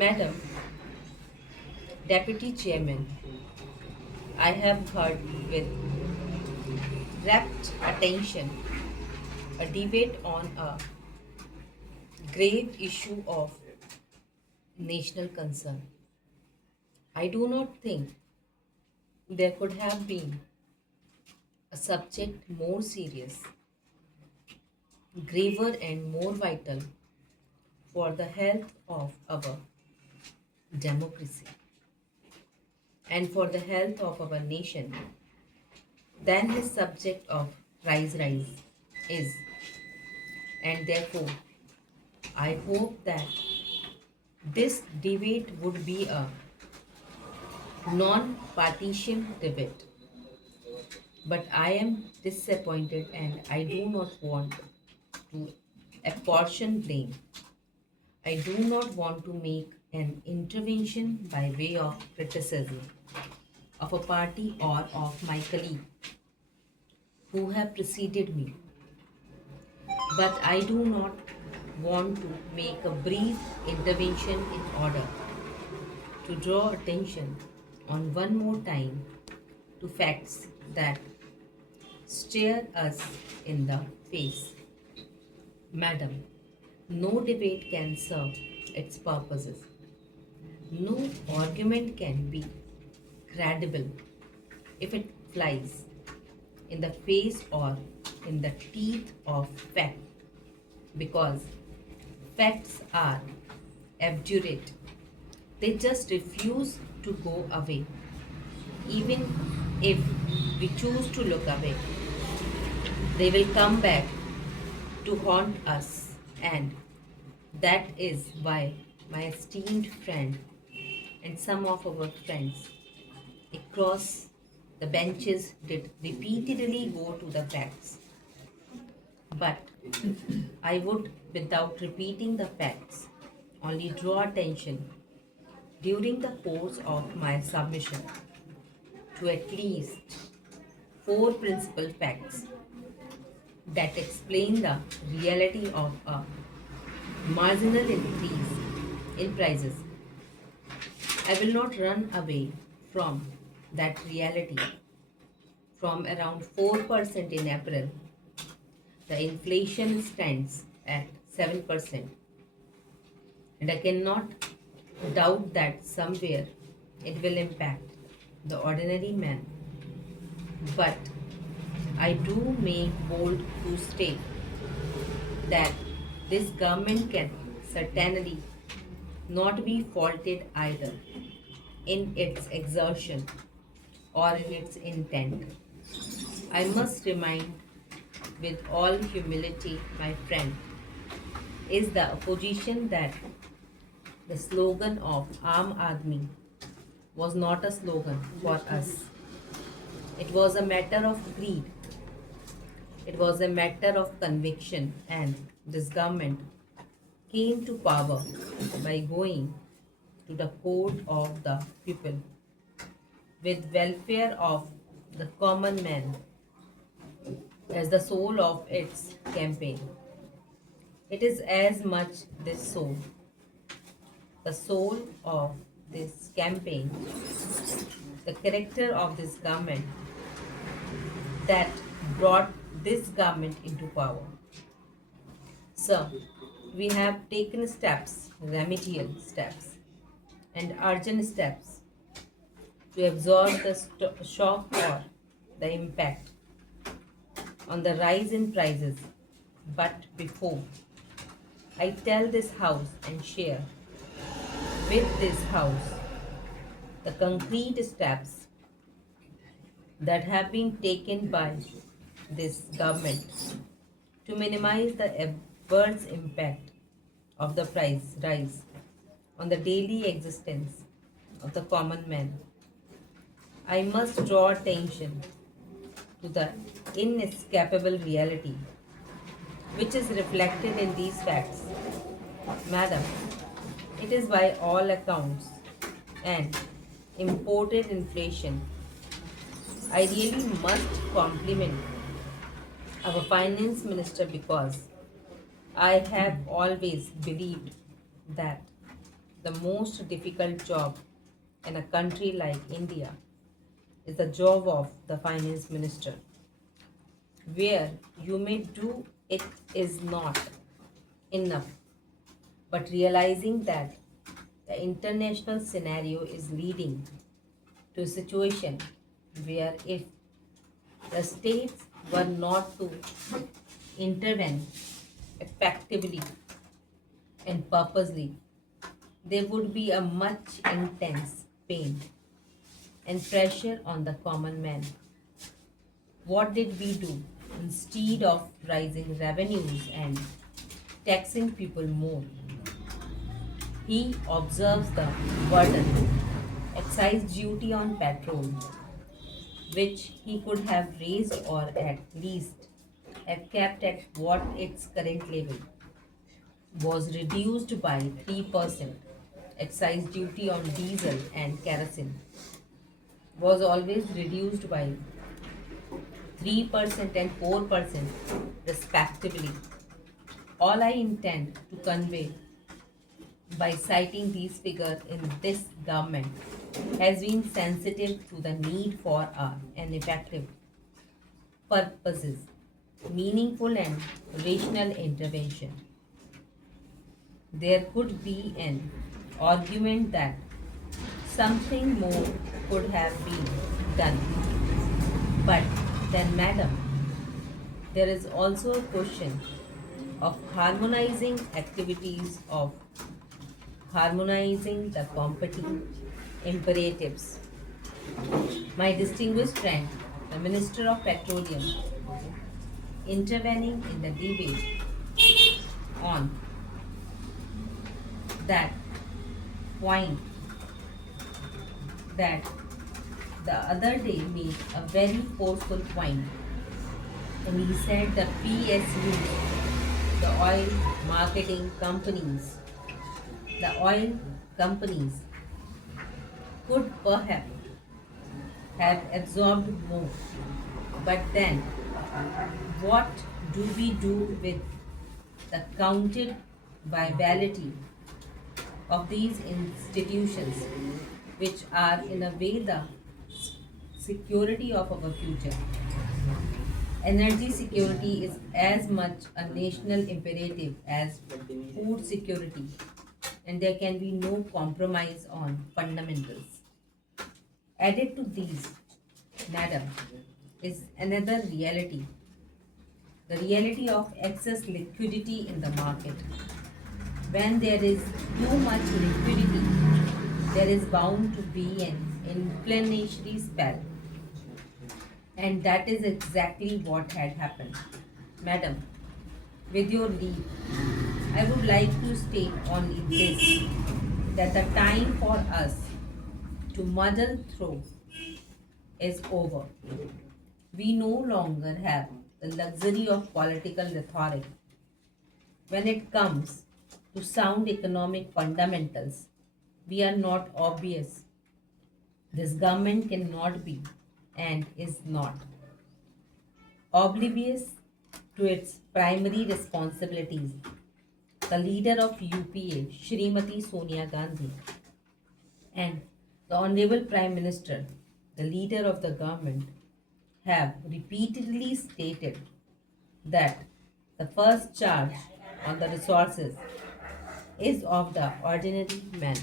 Madam Deputy Chairman, I have heard with rapt attention a debate on a grave issue of national concern. I do not think there could have been a subject more serious, graver, and more vital for the health of our democracy and for the health of our nation than the subject of price rise is. And therefore, I hope that this debate would be a non partition debate. But I am disappointed and I do not want to apportion blame. I do not want to make an intervention by way of criticism of a party or of my colleague who have preceded me. But I do not want to make a brief intervention in order to draw attention on one more time to facts that stare us in the face. Madam, no debate can serve its purposes. No argument can be credible if it flies in the face or in the teeth of fact because facts are obdurate. They just refuse to go away. Even if we choose to look away, they will come back to haunt us. And that is why my esteemed friend and some of our friends across the benches did repeatedly go to the facts. But I would, without repeating the facts, only draw attention during the course of my submission to at least four principal facts that explain the reality of a marginal increase in prices. I will not run away from that reality. From around 4% in April, the inflation stands at 7%, and I cannot doubt that somewhere it will impact the ordinary man. But I do make bold to state that this government can certainly not be faulted either in its exertion or in its intent. I must remind with all humility, my friend, is the opposition that the slogan of Aam Aadmi was not a slogan for us. It was a matter of creed. It was a matter of conviction, and this government came to power by going to the court of the people with welfare of the common man as the soul of its campaign. It is as much this soul, the soul of this campaign, the character of this government that brought this government into power. Sir, we have taken steps, remedial steps, and urgent steps to absorb the shock or the impact on the rise in prices. But before I tell this House and share with this House the concrete steps that have been taken by this government to minimize the adverse impact of the price rise on the daily existence of the common man, I must draw attention to the inescapable reality which is reflected in these facts. Madam, it is by all accounts an imported inflation. I really must compliment our finance minister because I have always believed that the most difficult job in a country like India is the job of the finance minister, where you may do it is not enough, but realizing that the international scenario is leading to a situation where if the states were not to intervene effectively and purposely, there would be a much intense pain and pressure on the common man. What did we do? Instead of rising revenues and taxing people more, he observes the burden, excise duty on petrol, which he could have raised or at least have kept at what its current level was reduced by 3%. Excise duty on diesel and kerosene was always reduced by 3% and 4% respectively. All I intend to convey by citing these figures in this government has been sensitive to the need for an effective purposes, meaningful and rational intervention. There could be an argument that something more could have been done. But then, madam, there is also a question of harmonizing the competing imperatives. My distinguished friend, the Minister of Petroleum, intervening in the debate on that point that the other day made a very forceful point, and he said the PSUs, the oil companies could perhaps have absorbed more. But then, what do we do with the counted viability of these institutions, which are in a way the security of our future? Energy security is as much a national imperative as food security, and there can be no compromise on fundamentals. Added to these, madam, is another reality, the reality of excess liquidity in the market. When there is too much liquidity, there is bound to be an inflationary spell. And that is exactly what had happened. Madam, with your leave, I would like to state only this, that the time for us to muddle through is over. We no longer have the luxury of political rhetoric. When it comes to sound economic fundamentals, we are not obvious. This government cannot be and is not oblivious to its primary responsibilities. The leader of UPA, Shrimati Sonia Gandhi, and the Honorable Prime Minister, the leader of the government, have repeatedly stated that the first charge on the resources is of the ordinary man.